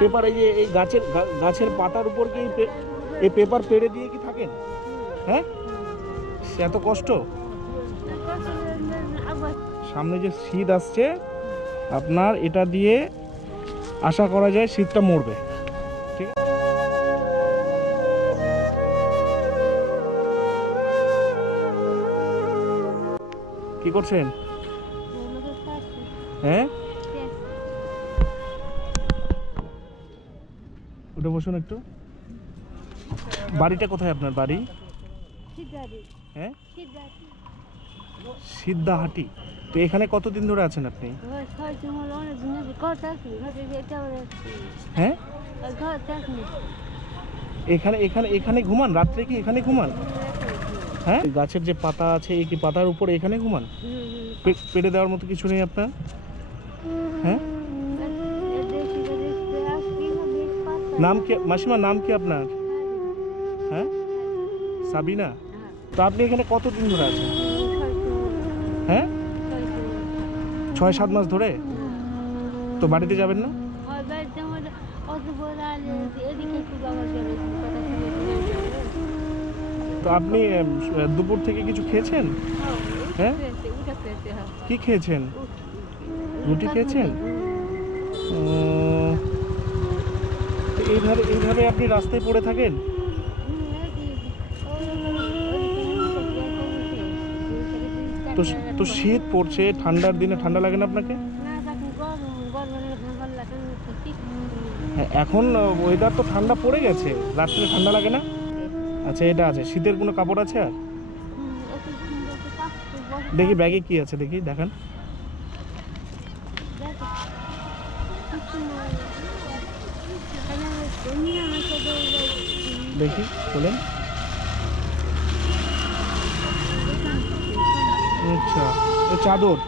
Paper এই যে এই গাছের পাতার উপর কি এই পেপার পেড়ে দিয়ে কি থাকেন? হ্যাঁ, এত কষ্ট। সামনে যে শীত আসছে, আপনার এটা দিয়ে আশা করা যায় শীতটা মরবে। ঠিক আছে, কি করছেন? হ্যাঁ, উঠে বসুন একটু। বাড়িটা কোথায় আপনার বাড়ি? হ্যাঁ, সিদ্ধাহাটি। তো এখানে কতদিন ধরে আছেন আপনি? হ্যাঁ, এখানে এখানে এখানে ঘুমান? রাত্রে কি এখানে ঘুমান? হ্যাঁ, গাছের যে পাতা আছে এই কি পাতার উপর এখানে ঘুমান? পেড়ে দেওয়ার মতো কিছু নেই আপনার? হ্যাঁ, নাম কি মাসিমা, নাম কি আপনার? হ্যাঁ, সাবিনা। তো আপনি এখানে কতদিন ধরে আছেন? হ্যাঁ, 6-7 মাস ধরে। তো বাড়িতে যাবেন না? তো আপনি দুপুর থেকে কিছু খেয়েছেন? হ্যাঁ, কি খেয়েছেন? রুটি খেয়েছেন? এইভাবে এইভাবে আপনি রাস্তায় পড়ে থাকেন? তো তো শীত পড়ছে, ঠান্ডার দিনে ঠান্ডা লাগে না আপনাকে? হ্যাঁ, এখন ওয়েদার তো ঠান্ডা পড়ে গেছে, রাত্রে ঠান্ডা লাগে না? আচ্ছা, এটা আছে। শীতের কোনো কাপড় আছে আর? দেখি ব্যাগে কি আছে, দেখি দেখান। দেখি বলেন। আচ্ছা, এই চাদর,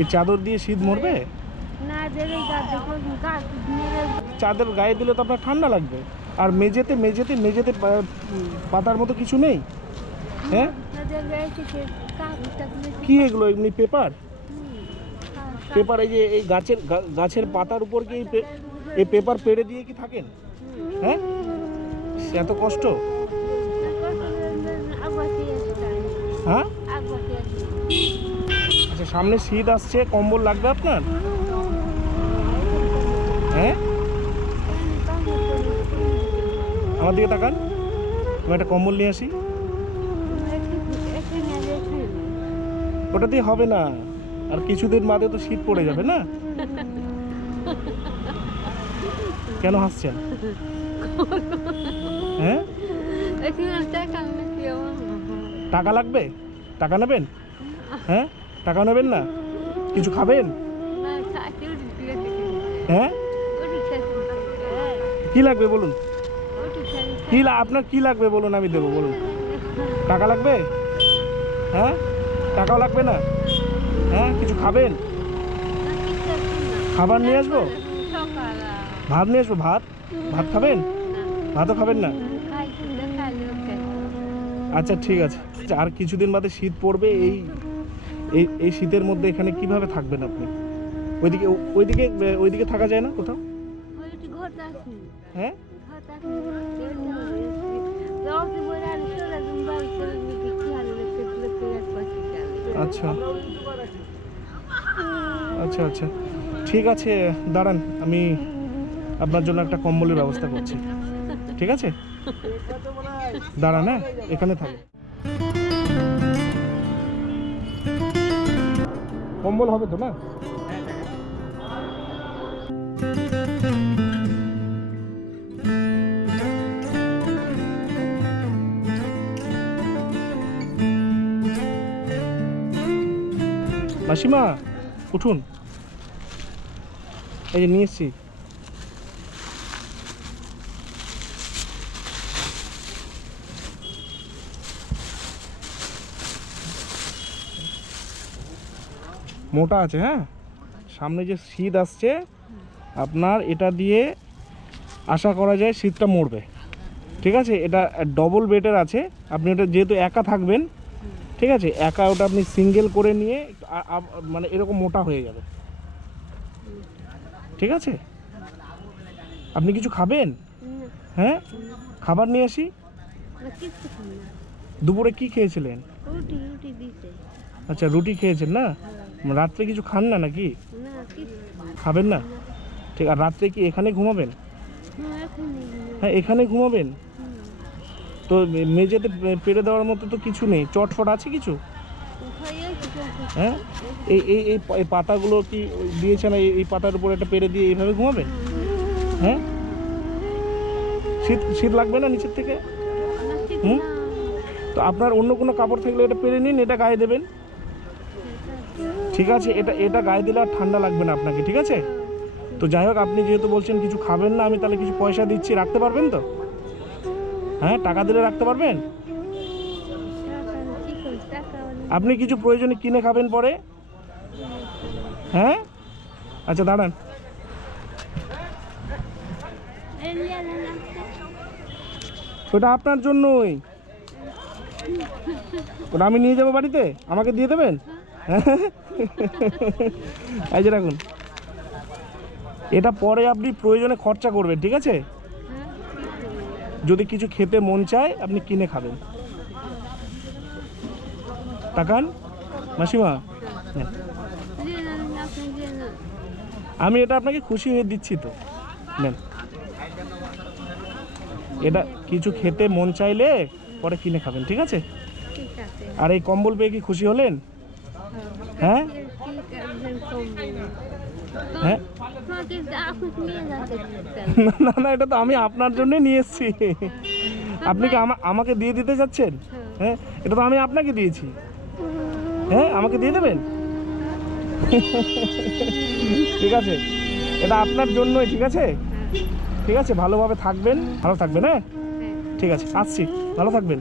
এই চাদর দিয়ে শীত মরবে? চাদর গায়ে দিলে তো আপনার ঠান্ডা লাগবে। আর মেঝেতে মেঝেতে মেঝেতে পাতার মতো কিছু নেই? হ্যাঁ, কি এগুলো? এমনি পেপার? পেপার এই যে এই গাছের পাতার উপর কি এই পেপার পেড়ে দিয়ে কি থাকেন? হ্যাঁ, এত কষ্ট। হ্যাঁ, আচ্ছা, সামনে শীত আসছে, কম্বল লাগবে আপনার? হ্যাঁ, আমার দিকে তাকান, আমি একটা কম্বল নিয়ে আসি। ওটা দিয়ে হবে না, আর কিছুদিন বাদে তো শীত পড়ে যাবে না? কেন হাসছেন? হ্যাঁ, টাকা লাগবে? টাকা নেবেন? হ্যাঁ, টাকা নেবেন না? কিছু খাবেন? হ্যাঁ, কি লাগবে বলুন? আপনার কি লাগবে বলুন, আমি দেবো। বলুন, টাকা লাগবে? হ্যাঁ, টাকাও লাগবে না? হ্যাঁ, কিছু খাবেন? খাবার নিয়ে আসবো? ভাত নিয়ে আসবো? ভাত ভাত খাবেন? ভাতও খাবেন না? আচ্ছা, ঠিক আছে। আর কিছুদিন বাদে শীত পড়বে, এই এই শীতের মধ্যে এখানে কিভাবে থাকবেন আপনি? ওইদিকে ওইদিকে ওইদিকে থাকা যায় না কোথাও? হ্যাঁ, আচ্ছা আচ্ছা আচ্ছা, ঠিক আছে, দাঁড়ান, আমি আপনার জন্য একটা কম্বলের ব্যবস্থা করছি। ঠিক আছে, দাঁড়ান, হ্যাঁ, এখানে থাকে। কম্বল হবে তো না? মাসিমা, উঠুন, এই যে নিয়ে এসছি। মোটা আছে। হ্যাঁ, সামনে যে শীত আসছে, আপনার এটা দিয়ে আশা করা যায় শীতটা মরবে। ঠিক আছে, এটা ডবল বেডের আছে। আপনি ওটা যেহেতু একা থাকবেন, ঠিক আছে, একা ওটা আপনি সিঙ্গেল করে নিয়ে মানে এরকম মোটা হয়ে যাবে। ঠিক আছে, আপনি কিছু খাবেন? হ্যাঁ, খাবার নিয়ে আসি। দুপুরে কি খেয়েছিলেন? আচ্ছা, রুটি খেয়েছেন না? রাত্রে কিছু খান না নাকি? খাবেন না? ঠিক। আর রাত্রে কি এখানে ঘুমাবেন? হ্যাঁ, এখানে ঘুমাবেন। তো মেঝেতে পেরে দেওয়ার মতো তো কিছু নেই, চটফট আছে কিছু? হ্যাঁ, এই এই এই এই পাতাগুলো কি দিয়েছে না? এই পাতার উপর একটা পেরে দিয়ে এইভাবে ঘুমাবেন? হ্যাঁ, শীত শীত লাগবে না নিচের থেকে? হুম, তো আপনার অন্য কোনো কাপড় থাকলে এটা পেরে নিন, এটা গায়ে দেবেন। ঠিক আছে, এটা এটা গায়ে দিলে আর ঠান্ডা লাগবে না আপনাকে, ঠিক আছে? তো যাই হোক, আপনি যেহেতু বলছেন কিছু খাবেন না, আমি তাহলে কিছু পয়সা দিচ্ছি, রাখতে পারবেন তো? হ্যাঁ, টাকা দিলে রাখতে পারবেন? আপনি কিছু প্রয়োজনে কিনে খাবেন পরে। হ্যাঁ, আচ্ছা দাঁড়ান। ওটা আপনার জন্যই, ওটা আমি নিয়ে যাবো বাড়িতে, আমাকে দিয়ে দেবেন। এই যে রাখুন, এটা পরে আপনি প্রয়োজনে খরচা করবেন, ঠিক আছে? যদি কিছু খেতে মন চায় আপনি কিনে খাবেন। তাকান মাসিমা, আমি এটা আপনাকে খুশি হয়ে দিচ্ছি তো, নেন। এটা কিছু খেতে মন চাইলে পরে কিনে খাবেন, ঠিক আছে? আর এই কম্বল পেয়ে কি খুশি হলেন? হ্যাঁ হ্যাঁ, না না, এটা তো আমি আপনার জন্য নিয়ে এসেছি। আপনি কি আমাকে দিয়ে দিতে চাচ্ছেন? হ্যাঁ, এটা তো আমি আপনাকে দিয়েছি। হ্যাঁ, আমাকে দিয়ে দেবেন। ঠিক আছে, এটা আপনার জন্যই, ঠিক আছে? ঠিক আছে, ভালোভাবে থাকবেন, ভালো থাকবেন। হ্যাঁ, ঠিক আছে, আসছি, ভালো থাকবেন।